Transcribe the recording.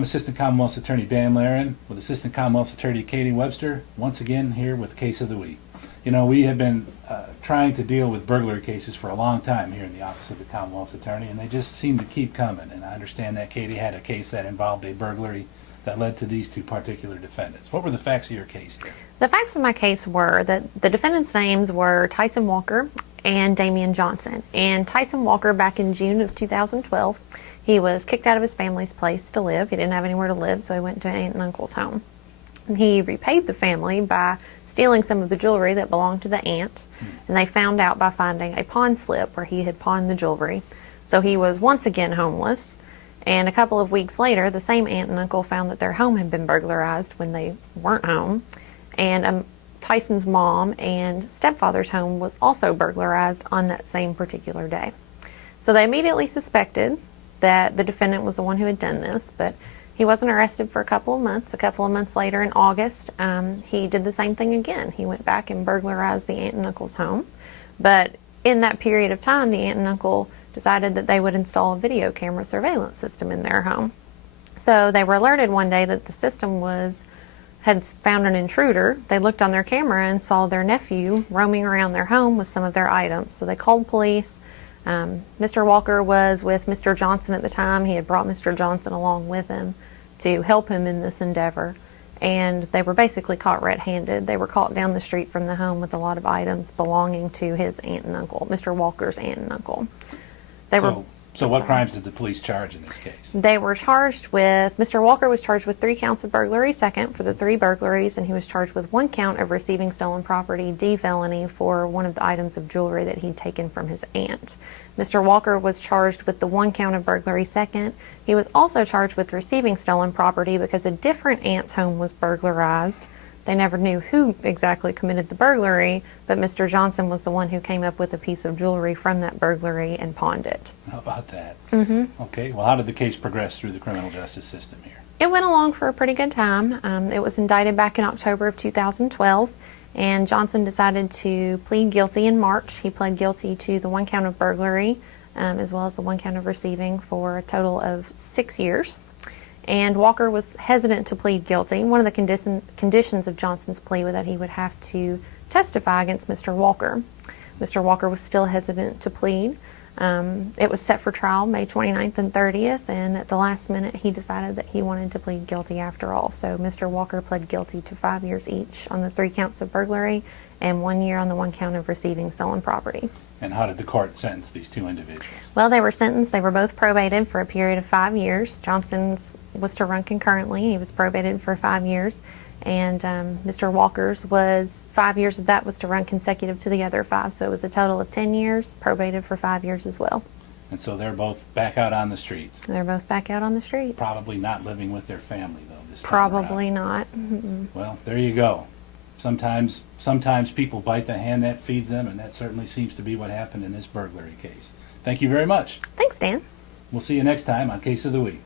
I'm Assistant Commonwealth's Attorney Dan Laren with Assistant Commonwealth's Attorney Katie Webster, once again here with Case of the Week. You know, we have been trying to deal with burglary cases for a long time here in the Office of the Commonwealth's Attorney, and they just seem to keep coming. And I understand that Katie had a case that involved a burglary that led to these two particular defendants. What were the facts of your case here? The facts of my case were that the defendants' names were Tyson Walker and Damian Johnson. And Tyson Walker, back in June of 2012, he was kicked out of his family's place to live. He didn't have anywhere to live, so he went to an aunt and uncle's home. And he repaid the family by stealing some of the jewelry that belonged to the aunt. And they found out by finding a pawn slip where he had pawned the jewelry. So he was once again homeless. And a couple of weeks later, the same aunt and uncle found that their home had been burglarized when they weren't home. And Tyson's mom and stepfather's home was also burglarized on that same particular day. So they immediately suspected that the defendant was the one who had done this, but he wasn't arrested for a couple of months. A couple of months later, in August, he did the same thing again. He went back and burglarized the aunt and uncle's home. But in that period of time, the aunt and uncle decided that they would install a video camera surveillance system in their home. So they were alerted one day that the system had found an intruder. They looked on their camera and saw their nephew roaming around their home with some of their items. So they called police. Mr. Walker was with Mr. Johnson at the time. He had brought Mr. Johnson along with him to help him in this endeavor. And they were basically caught red-handed. They were caught down the street from the home with a lot of items belonging to his aunt and uncle, Mr. Walker's aunt and uncle. So what crimes did the police charge in this case? They were charged with, Mr. Walker was charged with 3 counts of burglary, second for the 3 burglaries, and he was charged with 1 count of receiving stolen property, D felony, for one of the items of jewelry that he'd taken from his aunt. Mr. Walker was charged with the 1 count of burglary, second. He was also charged with receiving stolen property because a different aunt's home was burglarized. They never knew who exactly committed the burglary, but Mr. Johnson was the one who came up with a piece of jewelry from that burglary and pawned it. How about that? Mm-hmm. Okay, well, how did the case progress through the criminal justice system here? It went along for a pretty good time. It was indicted back in October of 2012, and Johnson decided to plead guilty in March. He pled guilty to the 1 count of burglary, as well as the 1 count of receiving, for a total of 6 years. And Walker was hesitant to plead guilty. One of the conditions of Johnson's plea was that he would have to testify against Mr. Walker. Mr. Walker was still hesitant to plead. It was set for trial May 29th and 30th, and at the last minute he decided that he wanted to plead guilty after all. So Mr. Walker pled guilty to 5 years each on the 3 counts of burglary and 1 year on the 1 count of receiving stolen property. And how did the court sentence these 2 individuals? Well, they were sentenced. They were both probated for a period of 5 years. Johnson's was to run concurrently. He was probated for 5 years. And Mr. Walker's was 5 years of that was to run consecutive to the other 5. So it was a total of 10 years, probated for 5 years as well. And so they're both back out on the streets. They're both back out on the streets. Probably not living with their family, though, this time Probably around. not. Mm-mm. Well, there you go. Sometimes people bite the hand that feeds them, and that certainly seems to be what happened in this burglary case. Thank you very much. Thanks, Dan. We'll see you next time on Case of the Week.